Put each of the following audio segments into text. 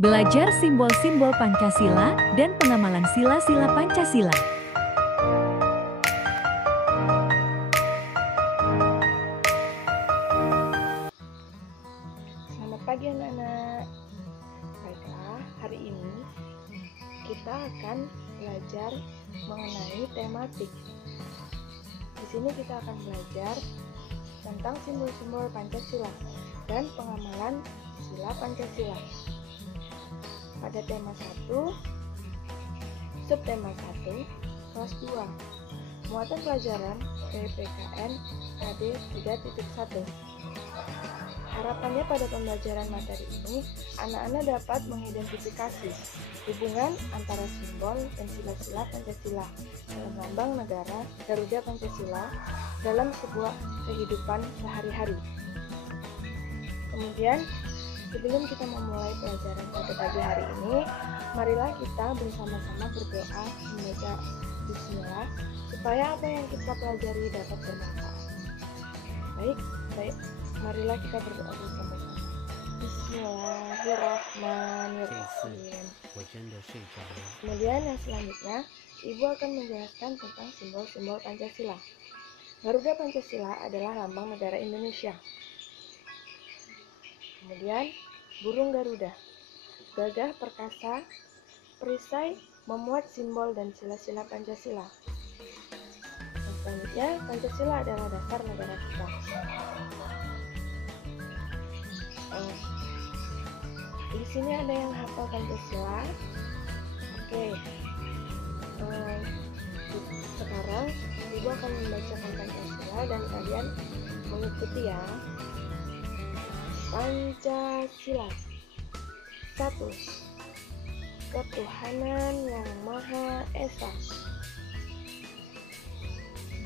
Belajar simbol-simbol Pancasila dan pengamalan sila-sila Pancasila. Selamat pagi anak-anak. Baiklah, hari ini kita akan belajar mengenai tematik. Di sini kita akan belajar tentang simbol-simbol Pancasila dan pengamalan sila Pancasila. Pada tema 1, subtema 1, kelas 2, muatan pelajaran PPKN KD 3.1. Harapannya pada pembelajaran materi ini, anak-anak dapat mengidentifikasi hubungan antara simbol dan sila-sila Pancasila dalam lambang negara Garuda Pancasila dalam sebuah kehidupan sehari-hari. Kemudian, sebelum kita memulai pelajaran pada pagi hari ini, marilah kita bersama-sama berdoa membaca Bismillah supaya apa yang kita pelajari dapat bermanfaat. Baik, marilah kita berdoa bersama-sama. Bismillahirrahmanirrahim. Kemudian yang selanjutnya, Ibu akan menjelaskan tentang simbol-simbol Pancasila. Garuda Pancasila adalah lambang negara Indonesia. Kemudian, burung Garuda, gagah perkasa, perisai, memuat simbol dan sila-sila Pancasila. Dan selanjutnya, Pancasila adalah dasar negara kita. Di sini ada yang hafal Pancasila. Oke. Sekarang Ibu akan membacakan Pancasila dan kalian mengikuti ya. Pancasila. 1. Ketuhanan yang Maha Esa.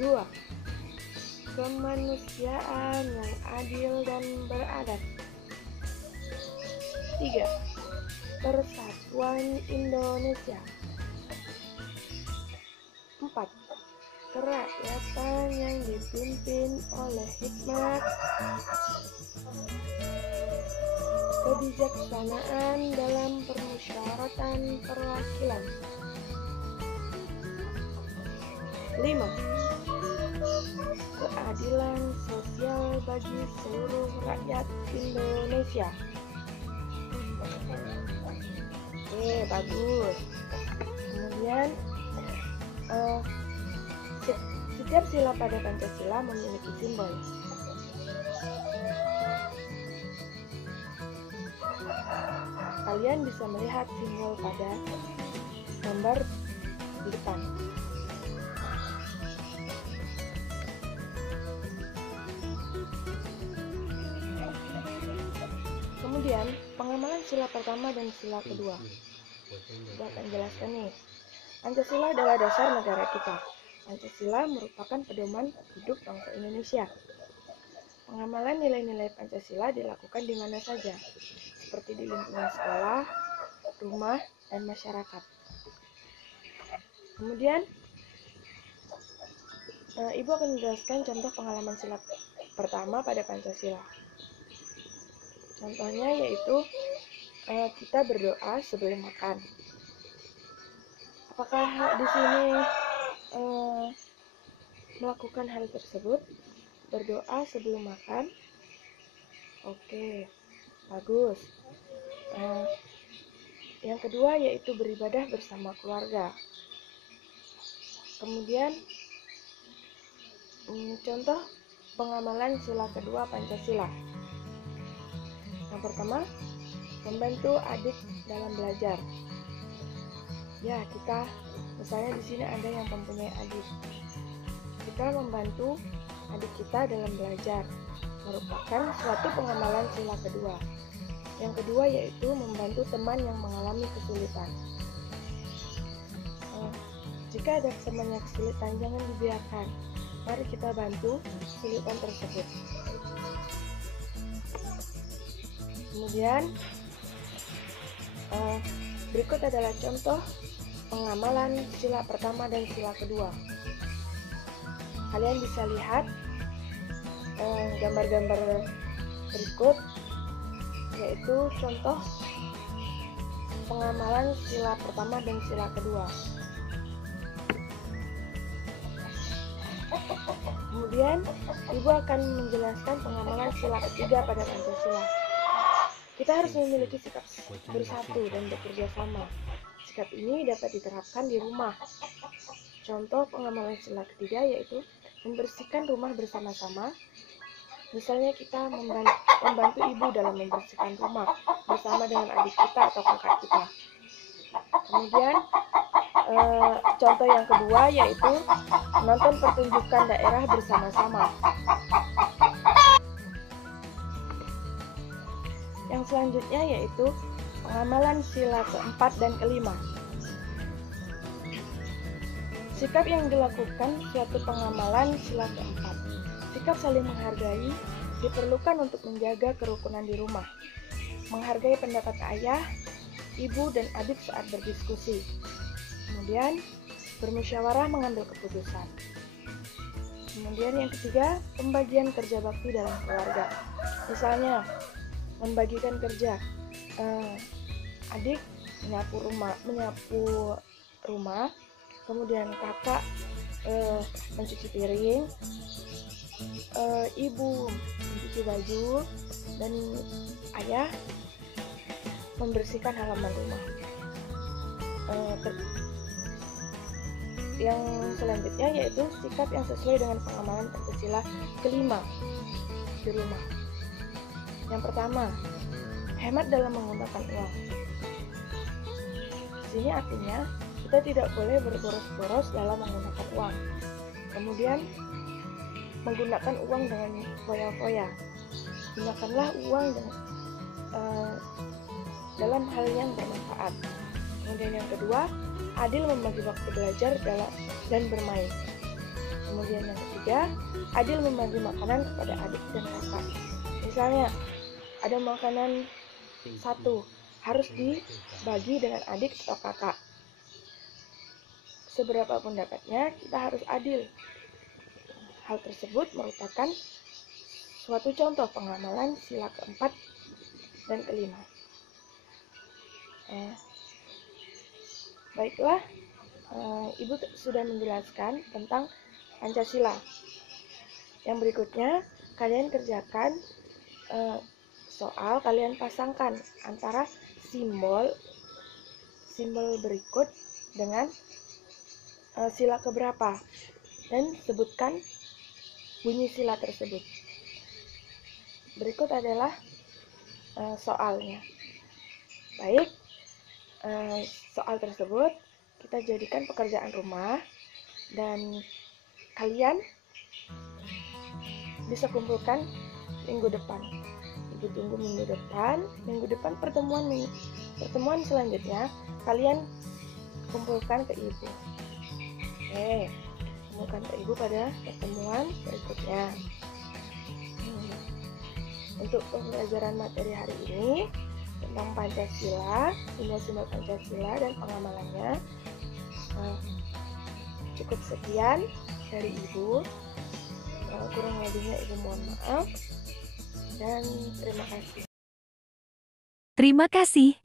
2. Kemanusiaan yang adil dan beradab. 3. Persatuan Indonesia. 4. Kerakyatan yang dipimpin oleh hikmat, kebijaksanaan dalam permusyawaratan perwakilan. 5. Keadilan sosial bagi seluruh rakyat Indonesia. Oke, bagus. Kemudian setiap sila pada Pancasila memiliki simbol. Kalian bisa melihat simbol pada gambar di depan. Kemudian, pengamalan sila pertama dan sila kedua. Saya akan jelaskan nih. Pancasila adalah dasar negara kita. Pancasila merupakan pedoman hidup bangsa Indonesia. Pengamalan nilai-nilai Pancasila dilakukan di mana saja, seperti di lingkungan sekolah, rumah, dan masyarakat. Kemudian, Ibu akan menjelaskan contoh pengalaman sila pertama pada Pancasila. Contohnya yaitu kita berdoa sebelum makan. Apakah di sini melakukan hal tersebut? Berdoa sebelum makan? Oke, bagus. Yang kedua yaitu beribadah bersama keluarga. Kemudian contoh pengamalan sila kedua Pancasila. Yang pertama, membantu adik dalam belajar. Ya, kita misalnya di sini ada yang mempunyai adik. Kita membantu adik kita dalam belajar, merupakan suatu pengamalan sila kedua. Yang kedua yaitu membantu teman yang mengalami kesulitan. Jika ada teman yang kesulitan, jangan dibiarkan. Mari kita bantu kesulitan tersebut. Kemudian berikut adalah contoh pengamalan sila pertama dan sila kedua. Kalian bisa lihat gambar-gambar berikut, yaitu contoh pengamalan sila pertama dan sila kedua. Kemudian, Ibu akan menjelaskan pengamalan sila ketiga pada Pancasila. Kita harus memiliki sikap bersatu dan bekerja sama. Sikap ini dapat diterapkan di rumah. Contoh pengamalan sila ketiga yaitu membersihkan rumah bersama-sama. Misalnya kita membantu ibu dalam membersihkan rumah bersama dengan adik kita atau kakak kita. Kemudian contoh yang kedua yaitu menonton pertunjukan daerah bersama-sama. Yang selanjutnya yaitu pengamalan sila keempat dan kelima. Sikap yang dilakukan suatu pengamalan sila keempat. Sikap saling menghargai diperlukan untuk menjaga kerukunan di rumah. Menghargai pendapat ayah, ibu, dan adik saat berdiskusi. Kemudian, bermusyawarah mengambil keputusan. Kemudian yang ketiga, pembagian kerja bakti dalam keluarga. Misalnya, membagikan kerja. Adik menyapu rumah, kemudian kakak mencuci piring, ibu mencuci baju, dan ayah membersihkan halaman rumah. Yang selanjutnya yaitu sikap yang sesuai dengan pengamalan Pancasila kelima di rumah. Yang pertama, hemat dalam menggunakan uang. Di sini artinya kita tidak boleh berboros-boros dalam menggunakan uang. Kemudian, menggunakan uang dengan foya-foya. Gunakanlah uang dalam hal yang bermanfaat. Kemudian yang kedua, adil membagi waktu belajar dan bermain. Kemudian yang ketiga, adil membagi makanan kepada adik dan kakak. Misalnya, ada makanan satu, harus dibagi dengan adik atau kakak. Seberapa pun dapatnya, kita harus adil. Hal tersebut merupakan suatu contoh pengamalan sila keempat dan kelima. Baiklah, Ibu sudah menjelaskan tentang Pancasila. Yang berikutnya, kalian kerjakan soal, kalian pasangkan antara simbol berikut dengan sila keberapa dan sebutkan bunyi sila tersebut. Berikut adalah soalnya. Baik, soal tersebut kita jadikan pekerjaan rumah dan kalian bisa kumpulkan minggu depan. Ibu tunggu minggu depan pertemuan selanjutnya kalian kumpulkan ke ibu. Oke, kumpulkan ke ibu pada pertemuan berikutnya. Untuk pembelajaran materi hari ini tentang Pancasila, simbol-simbol Pancasila dan pengamalannya, cukup sekian dari Ibu. Kurang lebihnya Ibu mohon maaf dan terima kasih. Terima kasih.